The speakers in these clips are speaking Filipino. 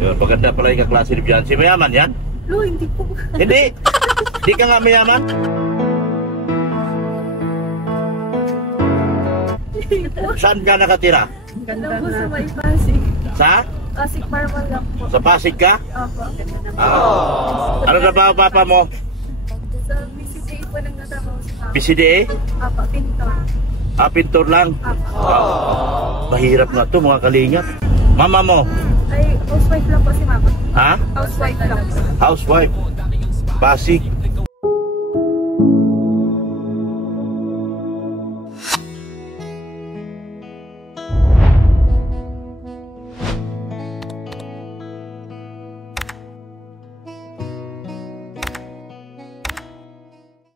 Yun, maganda pala yung kaklase ni Biancy. Mayaman yan? Lo, hindi po. Hindi. Hindi ka nga mayaman. Saan ka nakatira? Ganda po sa may Pasig. Sa? Pasig Marmal lang po. Sa Pasig ka? Opo. Ano na ba papa mo? Sa BCDA po nang natrabaho sa papa. PCDA? Opo, pintor. Pintor lang? Opo. Mahirap na to mga kalingap. Mama mo? Ay, housewife lang po si mama. Ha? Housewife lang po. Housewife. Pasig.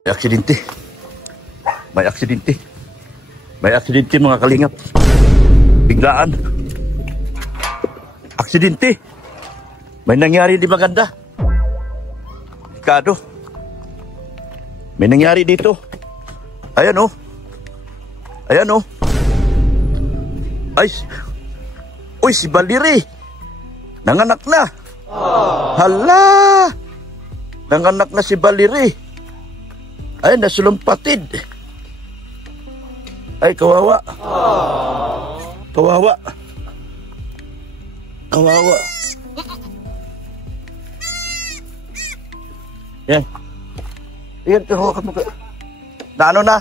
May aksidente. May aksidente. May aksidente mga kalingap. Biglaan. Aksidente. May nangyari di maganda. Kado. May nangyari dito. Ayan oh. Ayan oh. Ay. Uy, si Baliri. Nanganak na. Hala. Nanganak na si Baliri. Ay, nasulumpatid. Ay, kawawa. Kawawa. Kawawa. Yan. Yan, hawakan mo ka. Na ano na?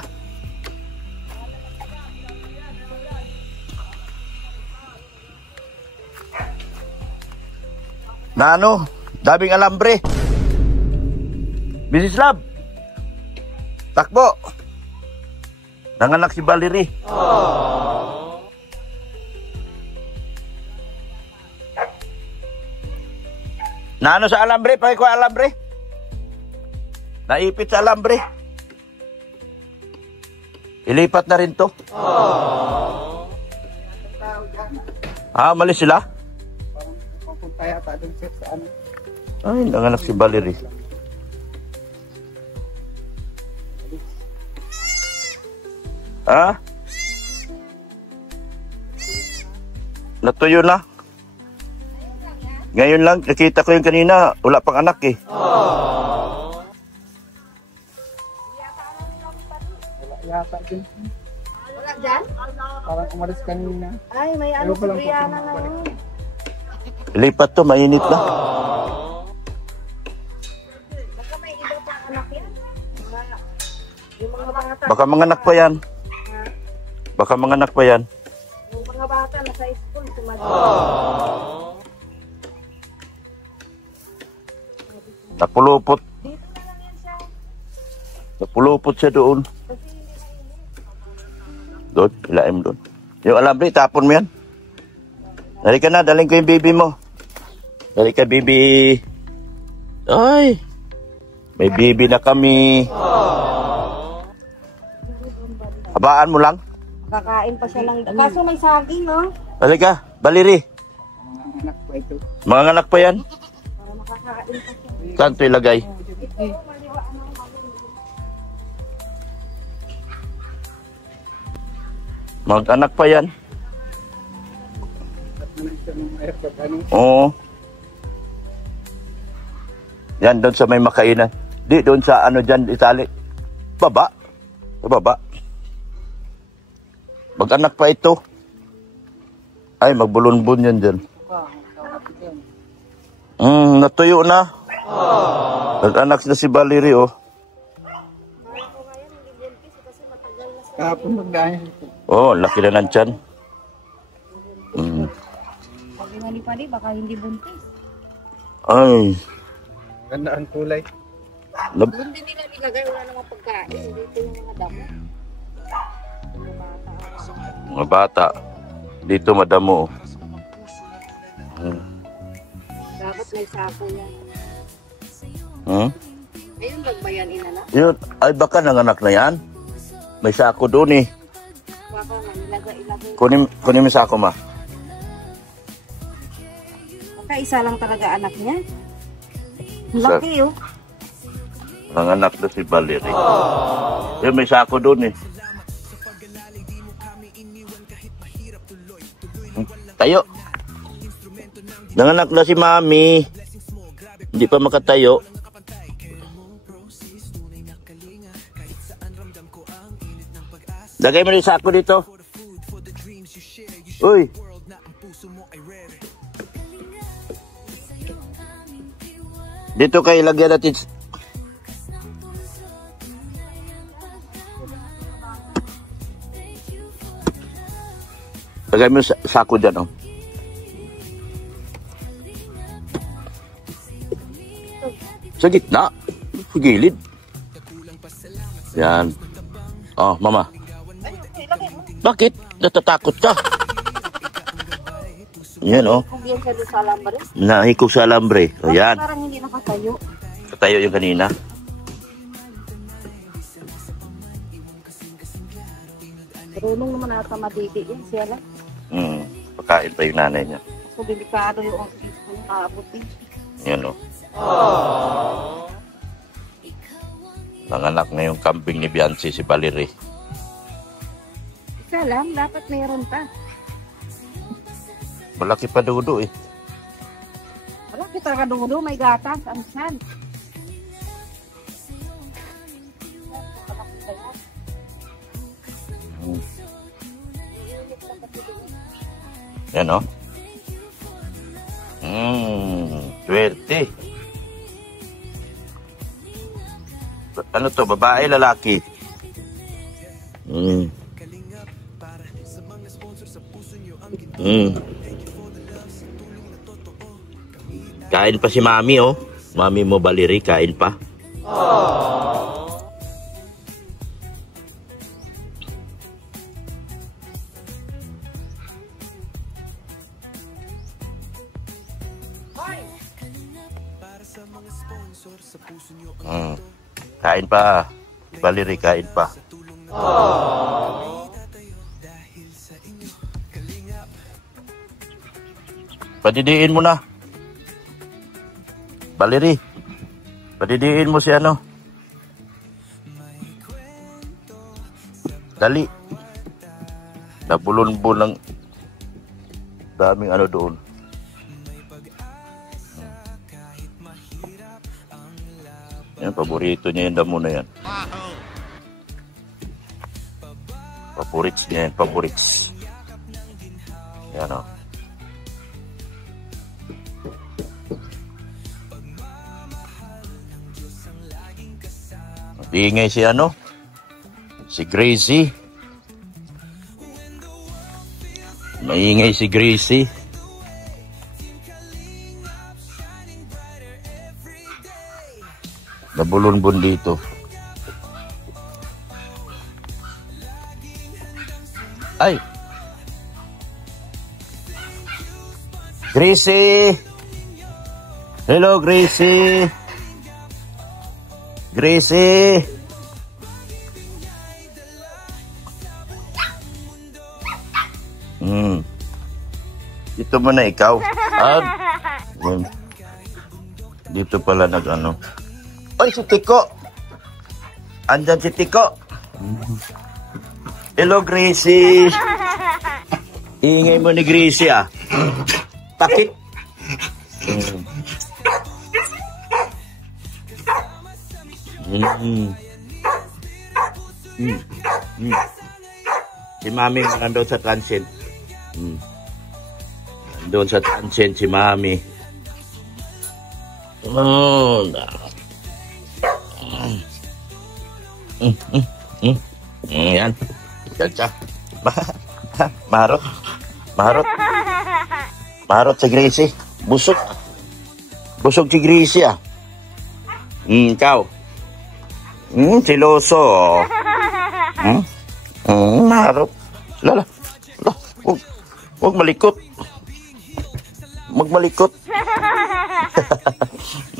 Na ano? Daming alambre. Mrs. Love. Takbo. Nanganak si Baliri. Na ano sa alambre? Pakiko alambre. Naipit sa alambre. Ilipat na rin to. Malis sila? Papunta yata dun sa ano. Ay, nanganak si Baliri. Ha? Natuyo na. Ngayon lang, nakita ko yung kanina, wala pang anak eh. Wala yata dun. Wala dyan? Parang umalis kanina. Ay, may ano si Brianna ngayon. Lipat to, mainit na. Baka may iba pang anak yan. Yung mga bata. Baka mga anak pa yan. Baka mga anak pa yan. Yung mga bata nasa school, sumadyo. Napulupot. Dito na lang yan siya. Napulupot siya doon. Doon, ilaim doon. Yung alambre, tapon mo yan. Dali ka na, daling ko yung baby mo. Dali ka, baby. Ay, may baby na kami. Habaan mo lang. Kakain pa siya lang. Kaso may saging, no? Dali ka, Baliri. Mga anak pa ito. Mga anak pa yan. Para makakain pa siya. Saan ito ilagay? Mga anak pa yan. Oo. Yan, doon sa may makainan. Di, doon sa ano dyan, itali. Baba. Sa baba. Mag-anak pa ito. Ay, magbulunbun yan dyan. Natuyo na. Nag-anak na si Baliri, oh. Kahapon magdahil ito. Oh, laki na ng tiyan. Sabi nga ni Pali, baka hindi buntis. Ay. Ganda ang kulay. Doon din nila nilagay, wala namang pagkain. Dito yung mga damo. Mga bata. Dito madamo. Dapat may sako yan. Ayun, nagbayan inala. Yun, ay baka nanganak na yan. May sako doon eh. Baka nga, ilagay. Kunin mo sako, ma. Baka isa lang talaga anak niya. Laki, oh. Nanganak na si Baliri. Yun, may sako doon eh. Tayo. Nanganak na si Mami. Hindi pa makatayo. Lagay mo yung sako dito. Uy. Dito kayo lagyan natin. Lagay mo yung sako dyan, oh. Sa gitna. Sa gilid. Yan. Oh, Mama. Bakit? Natatakot ka? Yan, oh. Kung yan siya doon sa alambre. Nahikog sa alambre. O, yan. Parang hindi nakatayo. Katayo yung kanina. Marunong naman ata madidi yun siya lang. Pagkain pa yung nanay niya. So, delikado yung office ko. Nakabot eh. Yan, oh. Nanganak na yung kambing ni Biancy, si Valerie. Isa lang, dapat mayroon pa. Malaki pa dudo, eh. Wala kita kadudo, may gatas. Ano saan? Yan, oh. Swerte. Ano to, babae, lalaki? Kain pa si Mami, oh. Mami mo, Valerie, kain pa. Kain pa. Valerie, kain pa. Padidiin mo na. Valerie, padidiin mo si ano. Dali. Nabulon-bulon ng daming ano doon. Yan, paborito niya yung damo na yan. Paborits niya yan, paborits. Yan, o. Iingay si ano? Si Gracie. Maingay si Gracie. Nabulon-bun dito. Ay! Gracie! Hello, Gracie! Gracie! Dito mo na ikaw. Dito pala nag-ano. Ay, si Tiko! Andyan si Tiko! Hello, Gracie! Iingay mo ni Gracie, ah. Pakit! Si Mami nandun sa transient. Nandun sa transient si Mami. Oh, yan. Yan siya. Marot. Marot. Marot si Gracie. Busog. Busog si Gracie, ah. Ikaw. Siloso. Marot. Lala. Huwag malikot. Huwag malikot.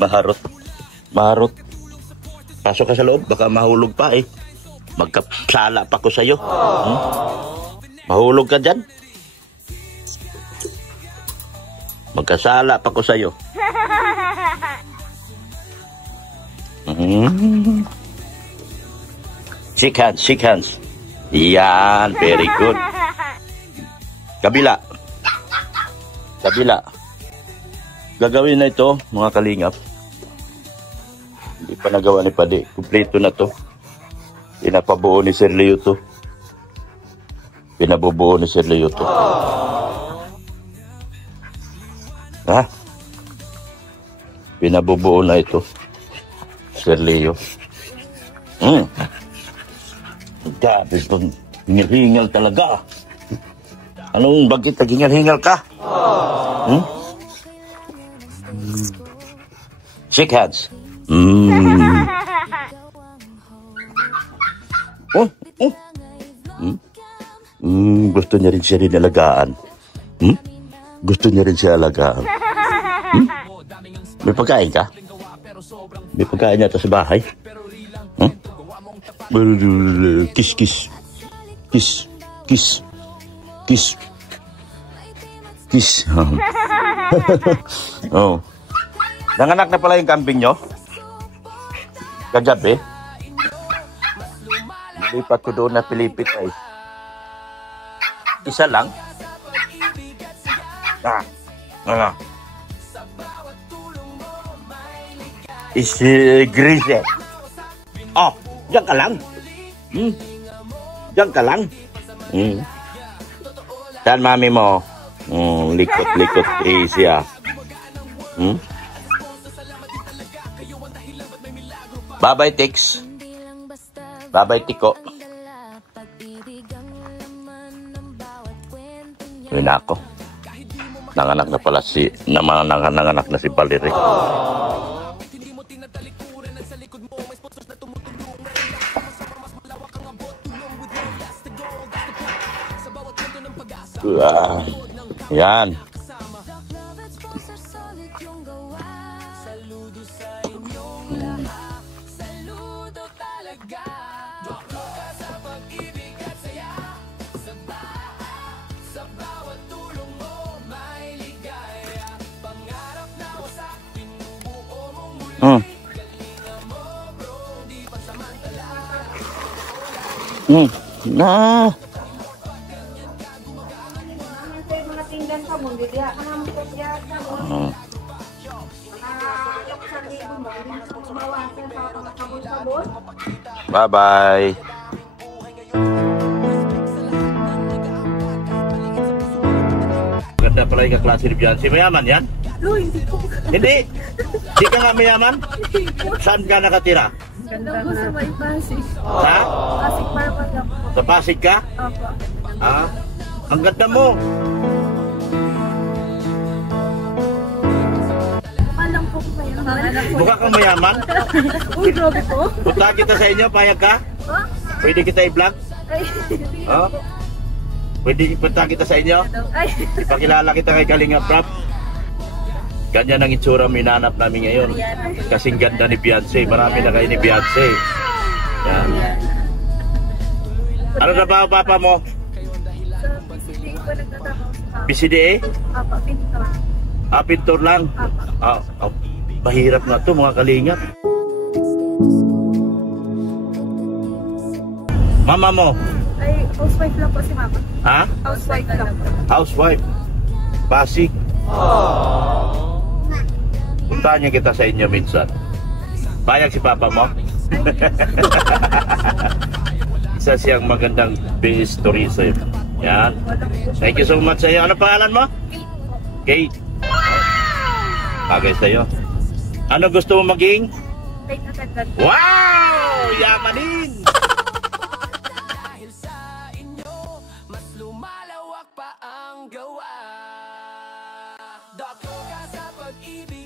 Maharot. Maharot. Pasok ka sa loob. Baka mahulog pa, eh. Magkasala pa ko sa'yo. Mahulog ka dyan. Magkasala pa ko sa'yo. Shake hands, shake hands. Yan, very good. Kabila. Kabila. gagawin na ito, mga kalingap. Hindi pa nagawa ni Padi. Kumpleto na to. Pinapabuo ni Sir Leo to. Pinabubuo ni Sir Leo to. Ha? Pinabubuo na ito. Sir Leo. Grabe itong hingal-hingal talaga. Anong bakit naghingal-hingal ka? Shake hands. Gusto niya rin siya rin alagaan. Gusto niya rin siya alagaan. May pagkain ka? May pagkain niya ito sa bahay? Kiss, kiss. Kiss, kiss. Kiss. Kiss. Oh. Nanganak na pala yung kambing nyo? Kagabi? Nilipat ko doon na Pilipit ay. Isa lang? Is Grise. Oh, diyan ka lang. Diyan ka lang. Saan mami mo? Likot-likot Grise ah. Bye-bye, Tix. Bye-bye, Tiko. Yun na ako. Nanganak na pala si... Nanganak na si Valerie. Yan. Nah. Bye-bye. Ganda pala yung kaklase ni Biancy. Mayaman yan? Hindi. Hindi ka nga mayaman? Saan ka nakatira? Ganda ko sa may Pasig. Ha? Pasig Parma lang po. Sa Pasig ka? Opo. Ah, ang ganda mo. Mukha lang po mayaman. Mukha kang mayaman. Uy, grabe po. Punta kita sa inyo, payag ka? Pwede kita i-vlog? Ay, Oh? Pwede punta kita sa inyo? ay. Ipakilala kita kay Kalinga Prab. Ganyan ang itsura minanap namin ngayon. Kasing ganda ni Beyonce. Marami na kayo ni Beyonce. Yan. Ano na ba papa mo? Sa PCDA po nagtatrabaho sa PCDA? Apa, pintor. Pintor lang? Apa. Mahirap na to mga kalingap. Mama mo? Ay, housewife lang po si mama. Ha? Housewife lang po. Housewife. Pasig. Puntahan niya kita sa inyo minsan. Payag si papa mo? Isa siyang magandang story sa'yo. Yan. Thank you so much sa'yo. Ano pangalan mo? Kate. Bagay sa'yo. Ano gusto mo maging? Flight attendant. Wow! Yamanin! Dahil sa inyo, mas lumalawak pa ang gawa. Dako ka sa pag-ibig.